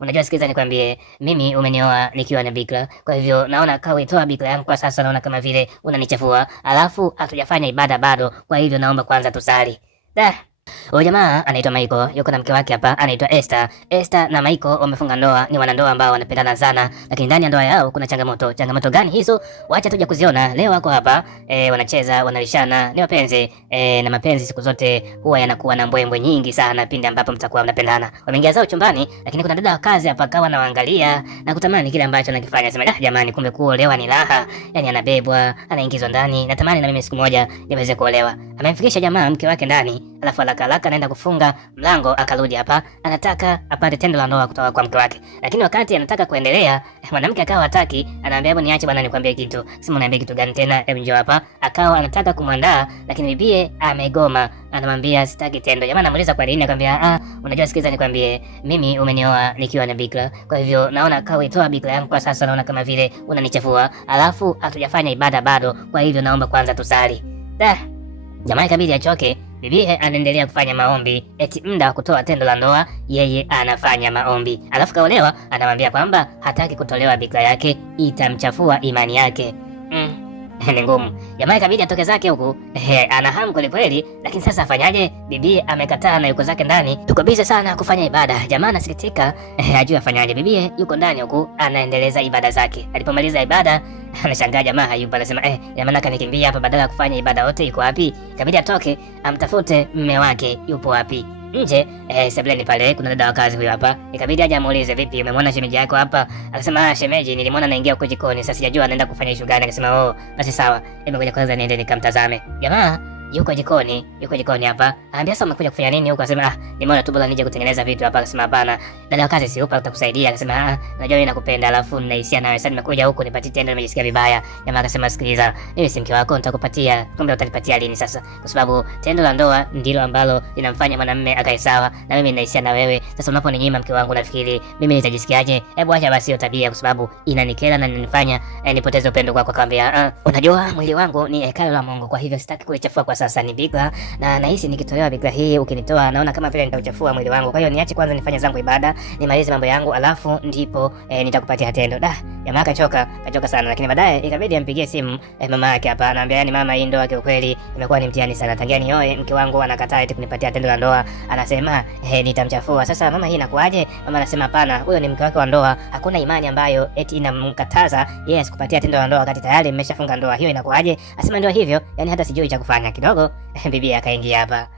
Unajua, sikiza nikwambie, mimi umenioa nikiwa na bikra, kwa hivyo naona kauitoa bikra yangu kwa sasa, naona kama vile unanichafua, alafu hatujafanya ibada bado, kwa hivyo naomba kwanza tusali. Da, huyu jamaa anaitwa Michael, yuko na mke wake hapa anaitwa Esther. Esther na Michael wamefunga ndoa, ni wanandoa ambao wanapendana sana, lakini ndani ya ndoa yao kuna changamoto. Changamoto gani hizo? Wacha tuja kuziona leo. Wako hapa wanacheza, wanalishana, ni wapenzi na mapenzi siku zote huwa yanakuwa na mbwembwe nyingi sana pindi ambapo mtakuwa mnapendana. Wameingia zao chumbani, lakini kuna dada wa kazi hapa akawa anawaangalia na kutamani kile ambacho anakifanya. Sema, jamani, kumbe kuolewa ni raha. Yani anabebwa, anaingizwa ndani. Natamani na mimi siku moja niweze kuolewa. Amemfikisha jamaa mke wake ndani, alafu haraka anaenda kufunga mlango, akarudi hapa, anataka apate tendo la ndoa kutoka kwa mke wake. Lakini wakati anataka kuendelea, mwanamke akawa hataki, anaambia hebu niache bwana, nikwambie kitu. Sema, unaambia kitu gani tena? Hebu njoo hapa. Akawa anataka kumwandaa, lakini bibie amegoma, anamwambia sitaki tendo. Jamaa anamuuliza kwa nini, akamwambia unajua, sikiza nikwambie, mimi umenioa nikiwa na bikra, kwa hivyo naona kauitoa bikra yangu kwa sasa, naona kama vile unanichafua, alafu hatujafanya ibada bado, kwa hivyo naomba kwanza tusali. Jamaa ikabidi achoke. Bibi anaendelea kufanya maombi, eti muda wa kutoa tendo la ndoa yeye anafanya maombi, alafu kaolewa, anamwambia kwamba hataki kutolewa bikra yake, itamchafua imani yake. Ni ngumu. Jamaa ikabidi atoke zake huku, ana hamu kweli kweli, lakini sasa afanyaje? Bibi amekataa na yuko zake ndani, yuko bize sana kufanya ibada. Jamaa anasikitika, ajui afanyaje. Bibi yuko ndani huku anaendeleza ibada zake. Alipomaliza ibada anashangaa jamaa hayupo, anasema jamaa kanikimbia hapa, badala ya kufanya ibada wote yuko wapi? Ikabidi atoke amtafute mume wake yupo wapi. Nje sebuleni pale kuna dada wa kazi huyo hapa. Ikabidi aje amuulize, vipi, umemwona shemeji yako hapa? Akasema shemeji nilimwona anaingia huko jikoni, sasa sijajua anaenda kufanya issue gani. Akasema basi sawa, hebu ngoja kwanza niende nikamtazame. Jamaa yuko jikoni hapa. Anambia sasa umekuja kufanya nini huko? Akasema nimeona tu bora nije kutengeneza vitu hapa. Akasema hapana, dada wa kazi si upa utakusaidia. Akasema unajua mimi nakupenda, alafu ninahisia nawe, sasa nimekuja huko nipatie tendo, nimejisikia vibaya. Jamaa akasema sikiliza, mimi si mke wako, nitakupatia. Kumbe utanipatia lini sasa? Kwa sababu tendo la ndoa ndilo ambalo linamfanya mwanamume akae sawa, na mimi ninahisia na wewe. Sasa unaponinyima mke wangu, nafikiri mimi nitajisikiaje? Hebu acha basi hiyo tabia, kwa sababu inanikera na inanifanya nipoteze upendo kwako. Akamwambia unajua mwili wangu ni hekalu la Mungu, kwa hivyo sitaki kuichafua kwa sasa, ni bikra na nahisi nikitolewa bikra hii, ukinitoa naona kama vile nitauchafua mwili wangu, kwa hiyo niache kwanza nifanye zangu ibada, nimalize mambo yangu, alafu ndipo nitakupatia tendo. Jamaa kachoka sana, lakini baadaye ikabidi ampigie simu mama yake hapa. Anaambia yani mama, hii ndoa kiukweli imekuwa ni mtihani sana, tangia nioe mke wangu anakataa eti kunipatia tendo la ndoa, anasema nitamchafua. Sasa mama, hii inakuaje? Mama anasema hapana, huyo ni mke wake wa ndoa, hakuna imani ambayo eti inamkataza yeye asikupatia tendo la ndoa wakati tayari mmeshafunga ndoa, hiyo inakuaje? Asema ndio hivyo, yani hata sijui cha kufanya. Kidogo bibi akaingia hapa.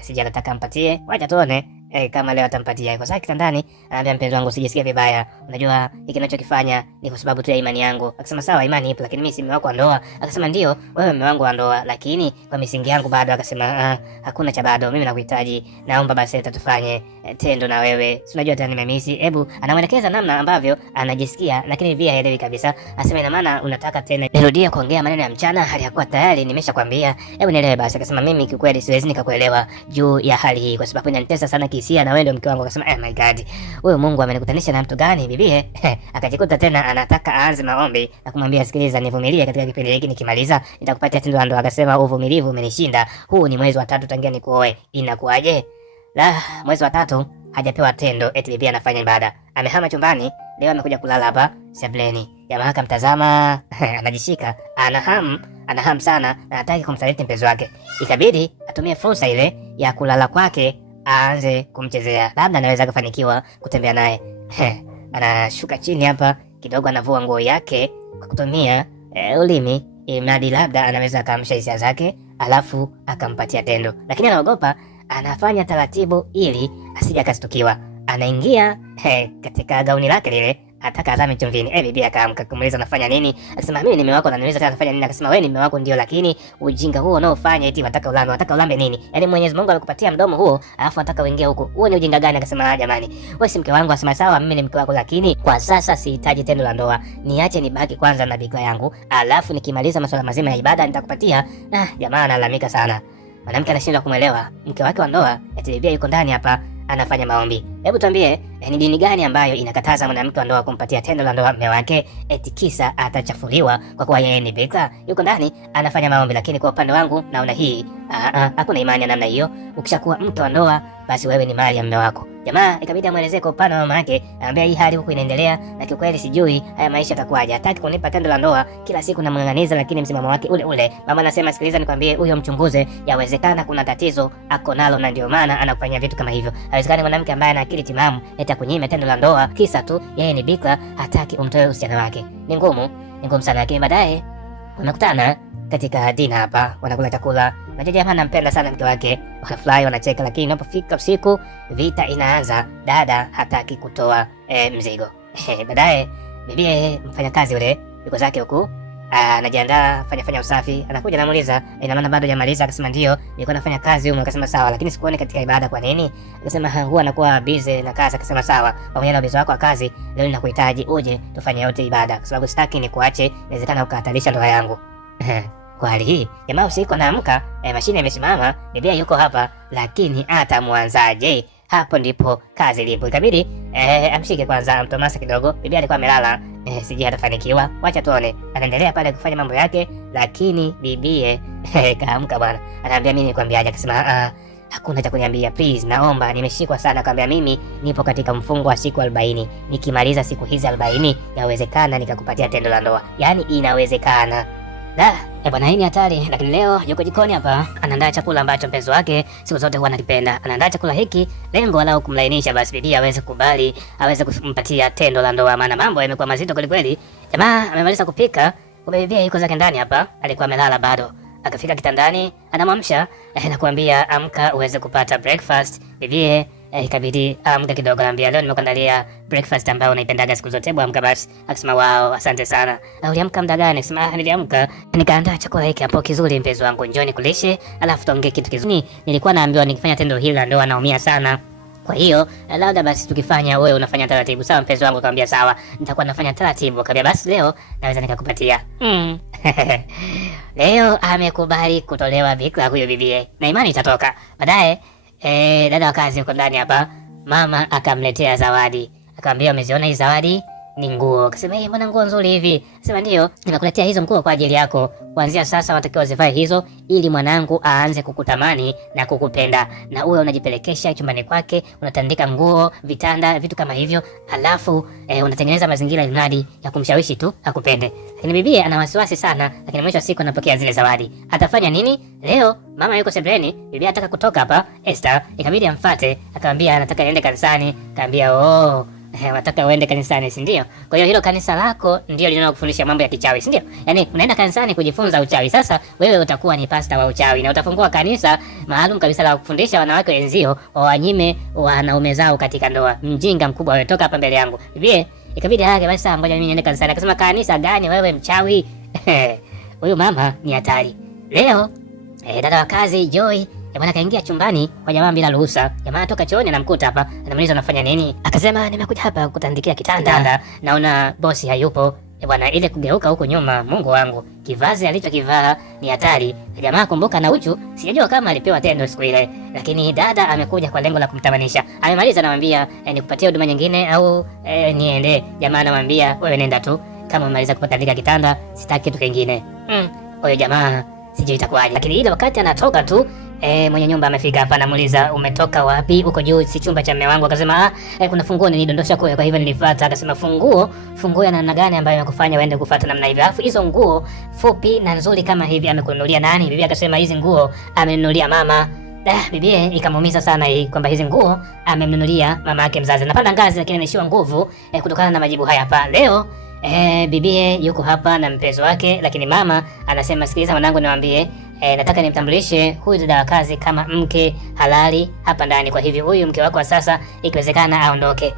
Sijataka mpatie, wacha tuone kama leo atampatia. Kwa sasa kitandani anambia mpenzi wangu, usijisikie vibaya, unajua hiki ninachokifanya ni kwa sababu tu ya imani yangu. Akasema sawa, imani ipo, lakini mimi si mume wako wa ndoa. Akasema ndio, wewe mume wangu wa ndoa, lakini kwa misingi yangu bado. Akasema hakuna cha bado, mimi nakuhitaji, naomba basi tufanye tendo na wewe, si unajua tena nimemisi. Hebu anamuelekeza namna ambavyo anajisikia, lakini pia haelewi kabisa. Asema ina maana unataka tena nirudie kuongea maneno ya mchana hali ya kuwa tayari nimeshakwambia, hebu nielewe basi. Akasema mimi kikweli siwezi nikakuelewa juu ya hali hii, kwa sababu inanitesa sana kihisia na wewe ndio mke wangu. Akasema my god, wewe Mungu amenikutanisha na mtu gani bibi? Akajikuta tena anataka aanze maombi na kumwambia sikiliza, nivumilie katika kipindi hiki, nikimaliza nitakupatia tendo la ndoa. Akasema uvumilivu umenishinda, huu ni mwezi wa 3 tangia nikuoe, inakuaje? Mwezi wa 3 hajapewa tendo, eti bibi anafanya ibada. Amehama chumbani, leo amekuja kulala hapa sebuleni. Jamaa akamtazama anajishika, ana hamu sana na hataki kumsaliti mpenzi wake. Ikabidi atumie fursa ile ya kulala kwake aanze kumchezea, labda anaweza kufanikiwa kutembea naye. Anashuka chini hapa kidogo, anavua nguo yake kwa kutumia ulimi, mradi labda anaweza akamsha hisia zake, alafu akampatia tendo, lakini anaogopa. Anafanya taratibu ili asije akastukiwa. Anaingia katika gauni lake lile, ataka azame chumvini. Bibi akaamka kumuuliza unafanya nini? Akasema mimi ni mume wako na niuliza kama nafanya nini. Akasema wewe ni mume wako ndio, lakini ujinga huo unaofanya eti wataka ulambe nini? Yaani Mwenyezi Mungu amekupatia mdomo huo, alafu ataka uingie huko. Huo ni ujinga gani? Akasema jamani, wewe si mke wangu. Akasema sawa, mimi ni mke wako, lakini kwa sasa sihitaji tendo la ndoa. Niache nibaki kwanza na bikra yangu, alafu nikimaliza masuala mazima ya ibada nitakupatia. Jamaa analalamika sana. Mwanamke anashindwa kumuelewa mke wake wa ndoa, eti bibi yuko ndani hapa anafanya maombi. Hebu tuambie, ni dini gani ambayo inakataza mwanamke wa ndoa kumpatia tendo la ndoa mume wake eti kisa atachafuliwa kwa kuwa yeye ni bikra? Yuko ndani anafanya maombi. Lakini kwa upande wangu naona hii hakuna imani ya namna hiyo. Ukishakuwa mke wa ndoa, basi wewe ni mali ya mume wako. Jamaa ikabidi amuelezee kwa upande wa mama yake, anambia hii hali huku inaendelea na kiukweli sijui haya maisha yatakuwaje. Hataki kunipa tendo la ndoa, kila siku namng'ang'aniza, lakini msimamo wake ule ule. Mama anasema sikiliza, nikwambie, huyo mchunguze, yawezekana kuna tatizo ako nalo na ndio maana anakufanyia vitu kama hivyo. Haiwezekani mwanamke ambaye ana akili timamu eti akunyime tendo la ndoa kisa tu yeye ni bikra, hataki umtoe usichana wake. Ni ngumu sana. Lakini baadaye wanakutana katika dina hapa, wanakula chakula. Unajua jamaa anampenda sana mke wake, wanafurahi, wanacheka. Lakini inapofika usiku, vita inaanza. Dada hataki kutoa mzigo. Baadaye bibi mfanyakazi yule yuko zake huku anajiandaa fanya usafi, anakuja anamuuliza ina maana bado hujamaliza? Akasema ndio, nilikuwa nafanya kazi huko. Akasema sawa, lakini sikuoni katika ibada. Kwa nini? Akasema huwa anakuwa busy na kazi. Akasema sawa, pamoja na busy wako wa kazi, leo ninakuhitaji uje tufanye yote ibada, kwa sababu sitaki nikuache, inawezekana ukahatarisha ndoa yangu. Kwa hali hii jamaa usiku anaamka, mashine imesimama, bibi yuko hapa, lakini atamwanzaje? Hapo ndipo kazi ilipo. Ikabidi amshike kwanza mtomasa kidogo. Bibi alikuwa amelala, sijui atafanikiwa, wacha tuone. Anaendelea pale kufanya mambo yake, lakini bibie kaamka bwana. Anaambia mimi nikwambiaje? Akasema hakuna cha kuniambia, please, naomba, nimeshikwa sana. Akamwambia mimi nipo katika mfungo wa siku 40. Nikimaliza siku hizi 40 yawezekana nikakupatia tendo la ndoa. Yaani inawezekana. Bwana, hii ni hatari. Lakini leo yuko jikoni hapa anaandaa chakula ambacho mpenzi wake siku zote huwa anakipenda. Anaandaa chakula hiki lengo lao kumlainisha, basi bibi aweze kubali, aweze kumpatia tendo la ndoa, maana mambo yamekuwa mazito kweli kweli. Jamaa amemaliza kupika, kumbe bibi yuko zake ndani hapa, alikuwa amelala bado. Akafika kitandani, anamwamsha na kuambia amka uweze kupata breakfast. Bibi ikabidi amka kidogo, anambia leo nimekuandalia breakfast ambayo unaipendaga siku zote, hebu amka basi. Akasema wow, asante sana. Uliamka muda gani? Akasema niliamka nikaandaa chakula hiki hapo kizuri, mpenzi wangu, njoo nikulishe alafu tuongee kitu kizuri. Nilikuwa naambiwa nikifanya tendo hili la ndoa naumia sana, kwa hiyo labda basi tukifanya wewe unafanya taratibu. Sawa mpenzi wangu. Akamwambia sawa, nitakuwa nafanya taratibu. Akamwambia basi leo naweza nikakupatia. Leo amekubali kutolewa bikra huyo bibie, na imani itatoka baadaye. Dada wa kazi yuko ndani hapa, mama akamletea zawadi. Akamwambia umeziona hii zawadi? Ni nguo. Akasema mbona nguo nzuri hivi? Akasema ndio, nimekuletea hizo nguo kwa ajili yako. Kuanzia sasa unatakiwa uzivae hizo ili mwanangu aanze kukutamani na kukupenda. Na uwe unajipelekesha chumbani kwake, unatandika nguo, vitanda, vitu kama hivyo. Alafu unatengeneza mazingira imradi ya kumshawishi tu akupende. Lakini bibi ana wasiwasi sana, lakini mwisho wa siku anapokea zile zawadi. Atafanya nini? Leo mama yuko sebreni, bibi anataka kutoka hapa. Esther ikabidi amfuate, akamwambia anataka niende kanisani. Akamwambia wataka uende kanisani, si ndio? Kwa hiyo hilo kanisa lako ndio linalokufundisha mambo ya kichawi, si ndio? Yaani unaenda kanisani kujifunza uchawi. Sasa wewe utakuwa ni pasta wa uchawi na utafungua kanisa maalum kabisa la kufundisha wanawake wenzio wawanyime wanaume zao katika ndoa. Mjinga mkubwa wewe, toka hapa mbele yangu. Bibi ikabidi haraka basi, ngoja mimi niende kanisani. Akasema kanisa gani wewe mchawi? Huyu mama ni hatari. Leo dada wa kazi Joy bwana kaingia chumbani kwa jamaa bila ruhusa. Jamaa toka chooni anamkuta hapa, anamuuliza unafanya nini? Akasema nimekuja hapa kutandikia kitanda, naona bosi hayupo. Bwana ile kugeuka huko nyuma, Mungu wangu, kivazi alichokivaa ni hatari. Jamaa kumbuka na uchu, sijajua kama alipewa tendo siku ile, lakini dada amekuja kwa lengo la kumtamanisha. Amemaliza anamwambia nikupatie huduma nyingine au niende? Jamaa anamwambia wewe nenda tu, kama umaliza kupatandika kitanda sitaki kitu kingine. Huyo jamaa sijui itakuwaje. Lakini ile wakati anatoka tu mwenye nyumba amefika hapa, anamuuliza umetoka wapi? Uko juu, si chumba cha mume wangu. Akasema kuna funguo nilidondosha kule, kwa hivyo nilifuata. Akasema funguo ya namna gani ambayo imekufanya uende kufuata namna hivyo? Alafu hizo nguo fupi na nzuri kama hivi amekununulia nani? Bibi akasema hizi nguo amenunulia mama. Bibi ikamuumiza sana hii kwamba hizi nguo amemnunulia mama yake mzazi. Napanda ngazi lakini anaishiwa nguvu kutokana na majibu haya hapa. Leo bibi yuko hapa na mpenzi wake, lakini mama anasema sikiliza mwanangu, niwaambie nataka nimtambulishe huyu dada wa kazi kama mke halali hapa ndani. Kwa hivyo huyu mke wako wa sasa ikiwezekana aondoke.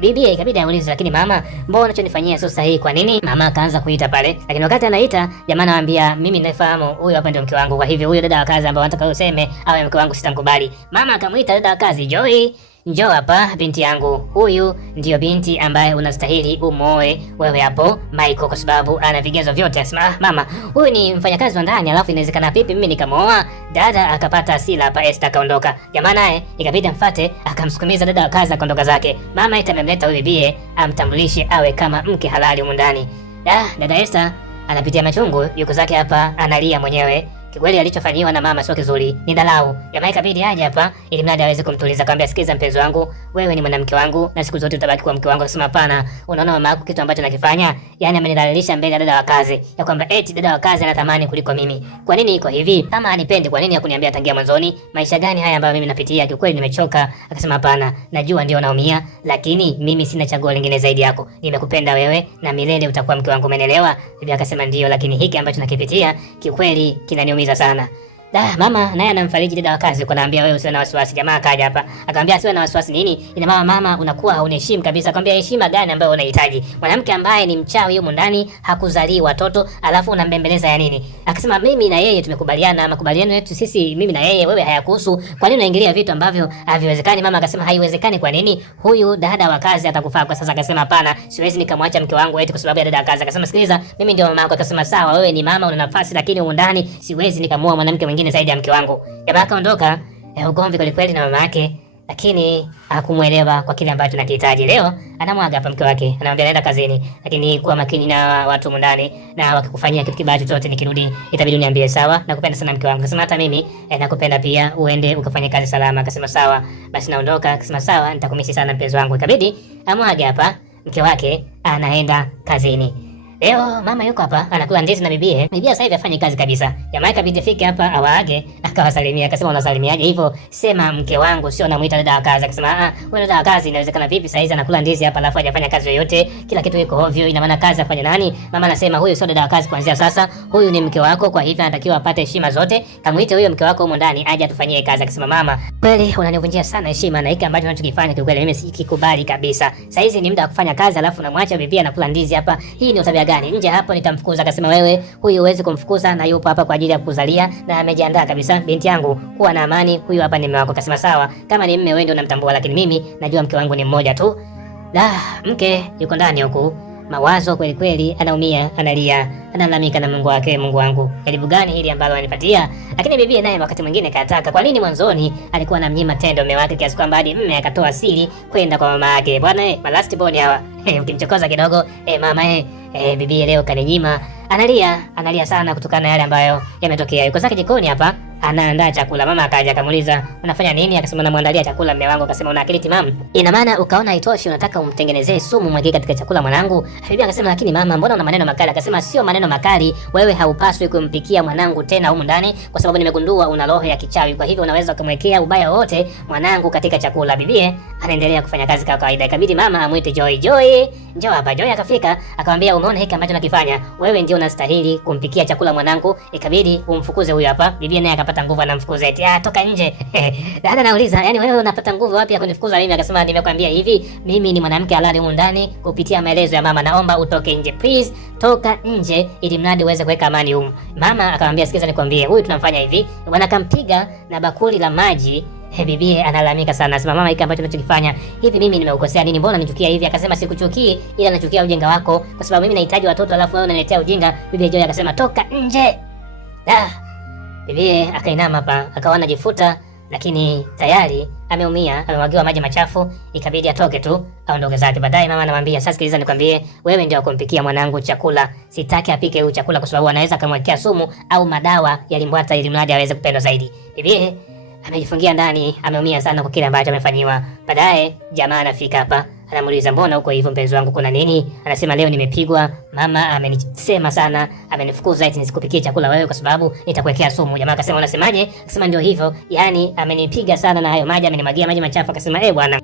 Bibi ikabidi aulize, lakini mama, mbona unachonifanyia sio sahihi? Kwa nini? Mama akaanza kuita pale, lakini wakati anaita jamaa anamwambia mimi nafahamu huyu hapa ndio mke wangu, kwa hivyo huyo dada wa kazi ambao nataka useme awe mke wangu sitamkubali. Mama akamuita dada wa kazi Joy. njoo hapa binti yangu, huyu ndio binti ambaye unastahili umoe wewe hapo Michael, kwa sababu ana vigezo vyote. Asema mama, huyu ni mfanyakazi wa ndani, alafu inawezekana vipi mimi nikamooa? Dada akapata hasira hapa, Esther akaondoka. Jamaa naye ikabidi amfuate, akamsukumiza dada wa kazi akaondoka zake. Mama ita amemleta huyu bibie amtambulishe awe kama mke halali humu ndani. Dada Esther anapitia machungu, yuko zake hapa analia mwenyewe. Kikweli alichofanyiwa na mama sio kizuri, ni dharau. Jamaa ikabidi aje hapa ili mradi aweze kumtuliza, akamwambia sikiza mpenzi wangu, wewe ni mwanamke wangu na siku zote utabaki kuwa mke wangu. Akasema hapana, unaona mama yako kitu ambacho nakifanya, yani amenidhalilisha mbele ya dada wa kazi, ya kwamba eti dada wa kazi anatamani kuliko mimi. Kwa nini iko hivi? Kama anipendi kwa nini hakuniambia tangia mwanzoni? Maisha gani haya ambayo mimi napitia? Kikweli nimechoka. Akasema hapana, najua ndio naumia, lakini mimi sina chaguo lingine zaidi yako. Nimekupenda wewe na milele utakuwa mke wangu, umeelewa? Bibi akasema ndio, lakini hiki ambacho nakipitia kikweli kinaniumiza sana. Mama naye anamfariji dada wa kazi, kunaambia wewe usiwe na wasiwasi. Jamaa akaja hapa akamwambia asiwe na wasiwasi nini? Ina mama unakuwa hauniheshimu kabisa. Akamwambia heshima gani ambayo unahitaji? Mwanamke ambaye ni mchawi humu ndani hakuzalii watoto, alafu unambembeleza ya nini? Akasema mimi na yeye tumekubaliana, makubaliano yetu sisi mimi na yeye, wewe hayakuhusu. Kwa nini unaingilia vitu ambavyo haviwezekani? Mama akasema haiwezekani. Kwa nini? Huyu dada wa kazi atakufaa kwa sasa. Akasema hapana, siwezi nikamwacha mke wangu eti kwa sababu ya dada wa kazi. Akasema sikiliza, mimi ndio mama yako. Akasema sawa, wewe ni mama una nafasi, lakini humu ndani siwezi nikamwoa mwanamke mwingine zaidi ya mke wangu. Jamaa akaondoka, ugomvi kweli kweli na mama yake, lakini hakumuelewa kwa kile ambacho nakihitaji. Leo anamwaga hapa mke wake, anamwambia naenda kazini, lakini kuwa makini na watu ndani, na wakikufanyia kitu kibaya chochote nikirudi itabidi uniambie, sawa? Nakupenda sana mke wangu. Akasema hata mimi nakupenda pia, uende ukafanye kazi salama. Akasema sawa, basi naondoka. Akasema sawa, nitakumisi sana mpenzi wangu. Ikabidi amwage hapa mke wake, anaenda kazini. Leo mama yuko hapa anakula ndizi na bibie. Bibie sasa hivi afanye kazi kabisa. Jamaa ikabidi afike hapa awaage, akawasalimia. Akasema unasalimiaje hivyo? Sema mke wangu, sio namuita dada wa kazi. Akasema wewe dada wa kazi inawezekana vipi? Sasa hizi anakula ndizi hapa alafu hajafanya kazi yoyote. Kila kitu iko ovyo, ina maana kazi afanye nani? Mama anasema huyu sio dada wa kazi kuanzia sasa. Huyu ni mke wako, kwa hivyo anatakiwa apate heshima zote. Kamuite huyo mke wako huko ndani aje atufanyie kazi. Akasema mama, kweli unanivunjia sana heshima na hiki ambacho unachokifanya kiukweli mimi sikikubali kabisa. Sasa hizi ni muda wa kufanya kazi alafu namwacha bibie anakula ndizi hapa. Hii ni tabia gani? Nje hapo nitamfukuza. Akasema wewe huyu huwezi kumfukuza, na yupo hapa kwa ajili ya kukuzalia na amejiandaa kabisa. Binti yangu, kuwa na amani, huyu hapa ni mume wako. Akasema sawa, kama ni mume wewe ndio unamtambua, lakini mimi najua mke wangu ni mmoja tu. Mke yuko ndani huku, mawazo kweli kweli, anaumia, analia, analalamika na Mungu wake, Mungu wangu, jaribu gani hili ambalo ananipatia? Lakini bibi naye wakati mwingine kataka, kwa nini mwanzoni alikuwa anamnyima tendo mume wake kiasi kwamba hadi mume akatoa siri kwenda kwa mama yake. Bwana last born hawa. Ukimchokoza kidogo, mama bibi leo kaninyima. Analia sana kutokana na yale ambayo yametokea. Yuko zake jikoni hapa anaandaa chakula. Mama akaja akamuuliza unafanya nini? Akasema namwandalia chakula mume wangu. Akasema una akili timamu? Ina maana ukaona haitoshi unataka umtengenezee sumu mweke katika chakula mwanangu? Bibi akasema lakini mama, mbona una maneno makali? Akasema sio maneno makali, wewe haupaswi kumpikia mwanangu tena humu ndani, kwa sababu nimegundua una roho ya kichawi, kwa hivyo unaweza kumwekea ubaya wote mwanangu katika chakula. Bibi anaendelea kufanya kazi kama kawaida. Ikabidi mama amuite Joy. Joy, njoo hapa. Joy akafika akamwambia umeona hiki ambacho nakifanya? Wewe ndio unastahili kumpikia chakula mwanangu. Ikabidi umfukuze huyu hapa. Bibi naye akapata nguvu anamfukuza eti toka nje. Dada nauliza, yani wewe unapata nguvu wapi ya kunifukuza mimi? Akasema nimekwambia hivi, mimi ni mwanamke halali humu ndani kupitia maelezo ya mama, naomba utoke nje please, toka nje ili mradi uweze kuweka amani humu. Mama akamwambia sikiza nikwambie, huyu tunamfanya hivi, bwana kampiga na bakuli la maji. Bibi analalamika sana, anasema mama, hiki ambacho unachokifanya hivi mimi nimeukosea nini? Mbona nichukia hivi? Akasema sikuchukii, ila nachukia ujinga wako, kwa sababu mimi nahitaji watoto alafu wewe unaniletea ujinga. Bibi Joy akasema toka nje. Bibi akainama hapa akawa anajifuta, lakini tayari ameumia, amemwagiwa maji machafu, ikabidi atoke tu aondoke zake. Baadaye mama anamwambia sasa, sikiliza nikwambie, wewe ndio kumpikia mwanangu chakula, sitaki apike huyu chakula kwa sababu anaweza kumwekea sumu au madawa yalimbwata ili mradi aweze kupendwa zaidi. Bibi amejifungia ndani, ameumia sana kwa kile ambacho amefanyiwa. Baadaye jamaa anafika hapa, anamuuliza mbona uko hivyo mpenzi wangu, kuna nini? Anasema leo nimepigwa, mama amenisema sana, amenifukuza eti nisikupikie chakula wewe kwa sababu nitakuwekea sumu. Jamaa akasema unasemaje? Akasema ndio hivyo, yani amenipiga sana na hayo maji, amenimwagia maji machafu. Akasema bwana,